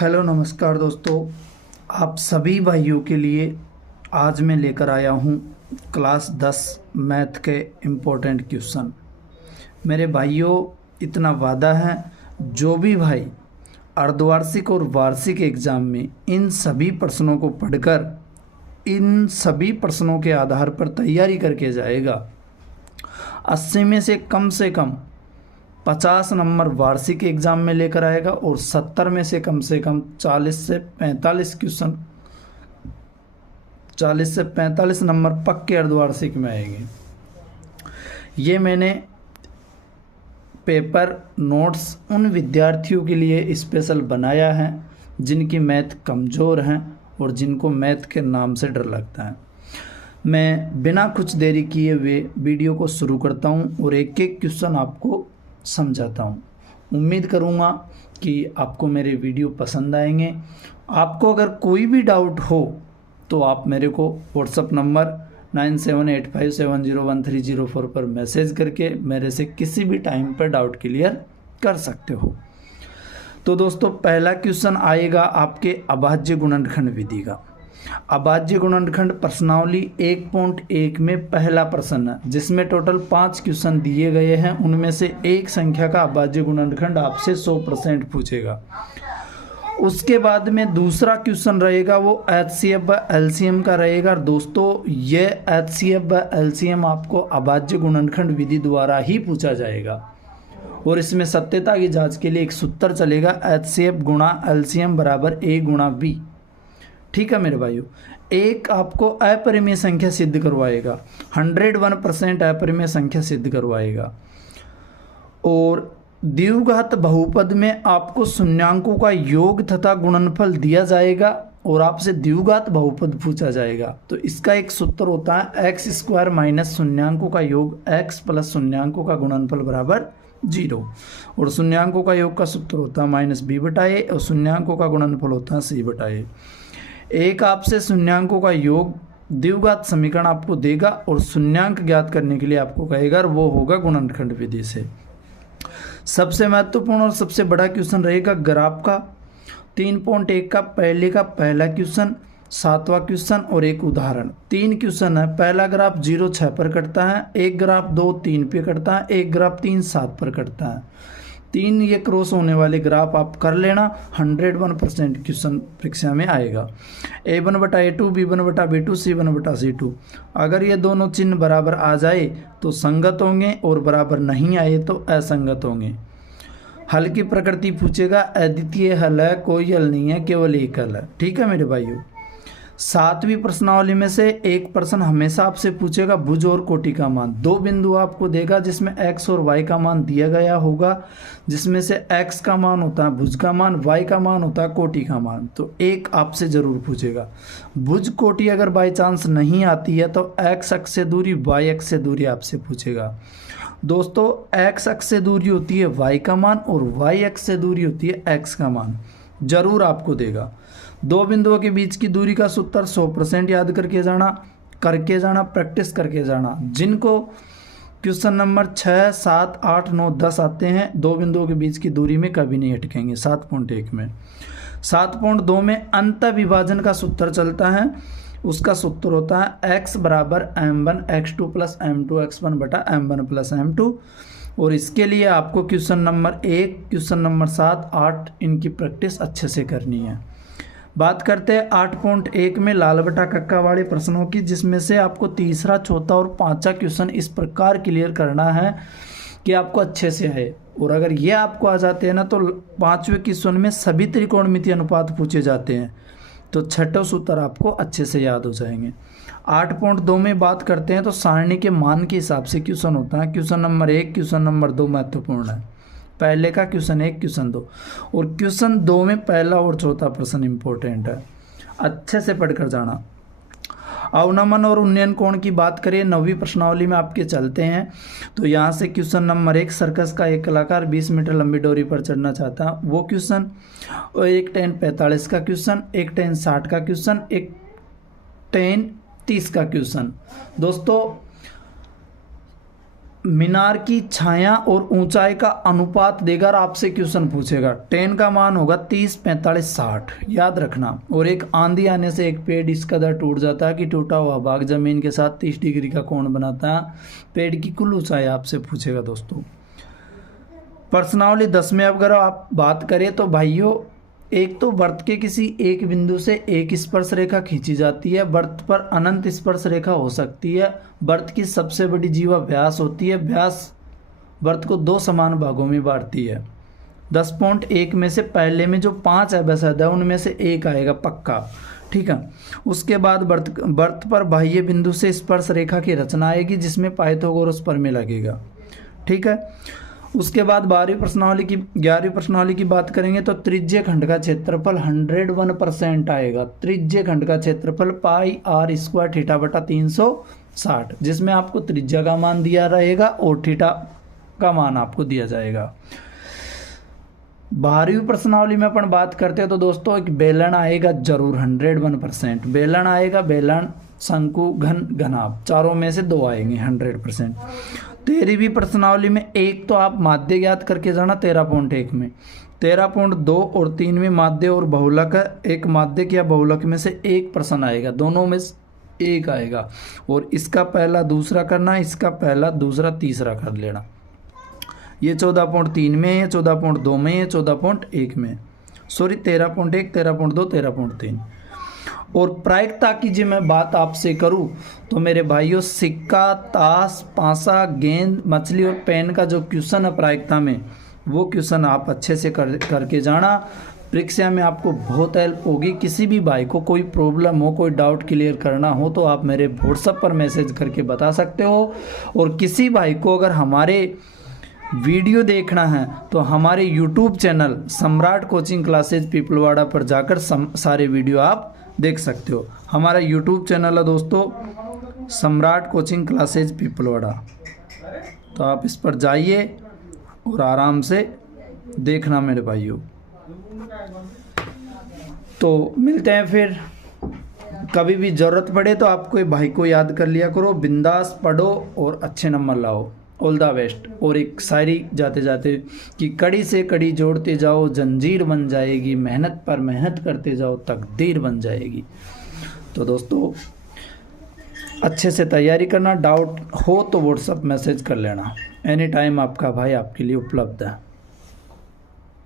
Hello नमस्कार दोस्तों, आप सभी भाइयों के लिए आज मैं लेकर आया हूँ क्लास 10 मैथ के इम्पोर्टेंट क्वेश्चन। मेरे भाइयों, इतना वादा है, जो भी भाई अर्धवार्षिक और वार्षिक एग्ज़ाम में इन सभी प्रश्नों को पढ़कर इन सभी प्रश्नों के आधार पर तैयारी करके जाएगा, 80 में से कम 50 नंबर वार्षिक एग्ज़ाम में लेकर आएगा और 70 में से कम 40 से 45 नंबर पक्के अर्धवार्षिक में आएंगे। ये मैंने पेपर नोट्स उन विद्यार्थियों के लिए स्पेशल बनाया है जिनकी मैथ कमज़ोर हैं और जिनको मैथ के नाम से डर लगता है। मैं बिना कुछ देरी किए हुए वीडियो को शुरू करता हूँ और एक एक क्वेश्चन आपको समझाता हूँ। उम्मीद करूँगा कि आपको मेरे वीडियो पसंद आएंगे। आपको अगर कोई भी डाउट हो तो आप मेरे को व्हाट्सएप नंबर 9785701304 पर मैसेज करके मेरे से किसी भी टाइम पर डाउट क्लियर कर सकते हो। तो दोस्तों, पहला क्वेश्चन आएगा आपके अभाज्य गुणनखंड विधि का। अभाज्य गुणनखंड प्रश्नावली 1.1 में पहला प्रश्न है, जिसमें टोटल 5 क्वेश्चन दिए गए हैं। उनमें से एक संख्या का अभाज्य गुणनखंड आपसे 100% पूछेगा। उसके बाद में दूसरा क्वेश्चन रहेगा वो HCF व LCM का रहेगा। दोस्तों, ये HCF व LCM आपको अभाज्य गुणनखंड विधि द्वारा ही पूछा जाएगा और इसमें सत्यता की जांच के लिए एक सूत्र चलेगा, HCF गुणा LCM बराबर A गुणा B। ठीक है मेरे भाइयों, एक आपको अपरिमेय संख्या सिद्ध करवाएगा, 101% अपरिमेय संख्या सिद्ध करवाएगा। और द्विघात बहुपद में आपको शून्यांकों का योग तथा गुणनफल दिया जाएगा और आपसे द्विघात बहुपद पूछा जाएगा। तो इसका एक सूत्र होता है x² माइनस शून्यांकों का योग x प्लस शून्यांकों का गुणनफल बराबर 0। और शून्यांकों का योग का सूत्र होता है -b/a और शून्यांकों का गुणनफल होता है c/a। एक आपसे शून्यांकों का योग द्विघात समीकरण आपको देगा और शून्यांक ज्ञात करने के लिए आपको कहेगा, और वो होगा गुणनखंड विधि से। सबसे महत्वपूर्ण और सबसे बड़ा क्वेश्चन रहेगा ग्राफ का। 3.1 का पहला क्वेश्चन, 7वां क्वेश्चन और एक उदाहरण। 3 क्वेश्चन है। पहला ग्राफ 0 6 पर कटता है, एक ग्राफ 2 3 पे कटता है, एक ग्राफ 3 7 पर कटता है। 3 ये क्रॉस होने वाले ग्राफ आप कर लेना, 101% क्वेश्चन परीक्षा में आएगा। A1/A2 B1/B2 C1/C2। अगर ये दोनों चिन्ह बराबर आ जाए तो संगत होंगे और बराबर नहीं आए तो असंगत होंगे। हल की प्रकृति पूछेगा, अद्वितीय हल है, कोई हल नहीं है, केवल एक हल है। ठीक है मेरे भाइयों। 7वीं प्रश्नावली में से एक प्रश्न हमेशा आपसे पूछेगा भुज और कोटि का मान। 2 बिंदु आपको देगा जिसमें x और y का मान दिया गया होगा, जिसमें से x का मान होता है भुज का मान, y का मान होता है कोटि का मान। तो एक आपसे जरूर पूछेगा। भुज कोटि अगर बाई चांस नहीं आती है तो x अक्ष से दूरी y अक्ष से दूरी आपसे पूछेगा। दोस्तों, x अक्ष से दूरी होती है y का मान और y अक्ष से दूरी होती है x का मान, जरूर आपको देगा। 2 बिंदुओं के बीच की दूरी का सूत्र 100% याद करके जाना, प्रैक्टिस करके जाना। जिनको क्वेश्चन नंबर 6 7 8 9 10 आते हैं, 2 बिंदुओं के बीच की दूरी में कभी नहीं अटकेंगे। 7.1 में 7.2 में अंत विभाजन का सूत्र चलता है। उसका सूत्र होता है x बराबर m1 x2 plus m2 x1 बटा m1 प्लस m2। और इसके लिए आपको क्वेश्चन नंबर 1 क्वेश्चन नंबर 7 8 इनकी प्रैक्टिस अच्छे से करनी है। बात करते हैं 8.1 में लाल बटा कक्का वाले प्रश्नों की, जिसमें से आपको तीसरा, चौथा और 5वां क्वेश्चन इस प्रकार क्लियर करना है कि आपको अच्छे से है। और अगर ये आपको आ जाते हैं ना तो 5वें क्वेश्चन में सभी त्रिकोणमितीय अनुपात पूछे जाते हैं, तो 6ठा सूत्र आपको अच्छे से याद हो जाएंगे। 8.2 में बात करते हैं तो सारणी के मान के हिसाब से क्वेश्चन होता है। क्वेश्चन नंबर 1 क्वेश्चन नंबर 2 महत्वपूर्ण है। पहले का क्वेश्चन 1 क्वेश्चन 2 और क्वेश्चन 2 में पहला और चौथा प्रश्न इंपॉर्टेंट है, अच्छे से पढ़कर जाना। अवनमन और उन्नयन कोण की बात करें, 9वीं प्रश्नावली में आपके चलते हैं। तो यहाँ से क्वेश्चन नंबर 1, सर्कस का एक कलाकार 20 मीटर लंबी डोरी पर चढ़ना चाहता है, वो क्वेश्चन। और एक tan 45 का क्वेश्चन, एक tan 60 का क्वेश्चन, एक tan 30 का क्वेश्चन। दोस्तों, मीनार की छाया और ऊंचाई का अनुपात देकर आपसे क्वेश्चन पूछेगा। 10 का मान होगा 30, 45, 60, याद रखना। और एक आंधी आने से एक पेड़ इस कदर टूट जाता है कि टूटा हुआ भाग जमीन के साथ 30 डिग्री का कोण बनाता है। पेड़ की कुल ऊंचाई आपसे पूछेगा दोस्तों। प्रश्नावली 10 में अगर आप बात करें तो भाइयों, एक तो वृत्त के किसी एक बिंदु से एक स्पर्श रेखा खींची जाती है। वृत्त पर अनंत स्पर्श रेखा हो सकती है। वृत्त की सबसे बड़ी जीवा व्यास होती है। व्यास वृत्त को 2 समान भागों में बांटती है। 10.1 में से पहले में जो 5 अभ्यासद है उनमें से एक आएगा पक्का, ठीक है। उसके बाद वृत्त पर बाह्य बिंदु से स्पर्श रेखा की रचना आएगी जिसमें पाइथागोरस प्रमेय लगेगा, ठीक है। उसके बाद 11वीं प्रश्नावली की बात करेंगे तो त्रिज्य खंड का क्षेत्रफल 101% आएगा। त्रिज्य खंड का क्षेत्रफल पाई r स्क्वायर थीटा बटा 360, जिसमें आपको त्रिज्या का मान दिया रहेगा और थीटा का मान आपको दिया जाएगा। 12वीं प्रश्नावली में अपन बात करते हैं तो दोस्तों एक बेलन आएगा जरूर 101%। बेलन आएगा, बेलन, शंकु, घन, घनाभ, चारों में से 2 आएंगे 100%। 13वीं प्रश्नावली में एक तो आप माध्य ज्ञात करके जाना 13.1 में। 13.2 और 3 में माध्य और बहुलक है। एक माध्य या बहुलक में से एक प्रश्न आएगा, दोनों में से एक आएगा और इसका पहला दूसरा करना, इसका पहला दूसरा तीसरा कर लेना। ये 14.3 में है, 14.2 में है, 14.1 में, सॉरी 13.1, 13.2, 13.3। और प्रायिकता की जी मैं बात आपसे करूं तो मेरे भाइयों, सिक्का, ताश, पासा, गेंद, मछली और पेन का जो क्वेश्चन है प्रायिकता में, वो क्वेश्चन आप अच्छे से करके जाना। परीक्षा में आपको बहुत हेल्प होगी। किसी भी भाई को कोई प्रॉब्लम हो, कोई डाउट क्लियर करना हो तो आप मेरे व्हाट्सएप पर मैसेज करके बता सकते हो। और किसी भाई को अगर हमारे वीडियो देखना है तो हमारे यूट्यूब चैनल सम्राट कोचिंग क्लासेज पिपलवाड़ा पर जाकर सारे वीडियो आप देख सकते हो। हमारा यूट्यूब चैनल है दोस्तों सम्राट कोचिंग क्लासेज पिपलवाड़ा, तो आप इस पर जाइए और आराम से देखना मेरे भाइयों। तो मिलते हैं फिर, कभी भी ज़रूरत पड़े तो आपको भाई को याद कर लिया करो। बिंदास पढ़ो और अच्छे नंबर लाओ। All the best. और एक शायरी जाते जाते कि कड़ी से कड़ी जोड़ते जाओ, जंजीर बन जाएगी, मेहनत पर मेहनत करते जाओ, तकदीर बन जाएगी। तो दोस्तों अच्छे से तैयारी करना। डाउट हो तो व्हाट्सएप मैसेज कर लेना। एनी टाइम आपका भाई आपके लिए उपलब्ध है।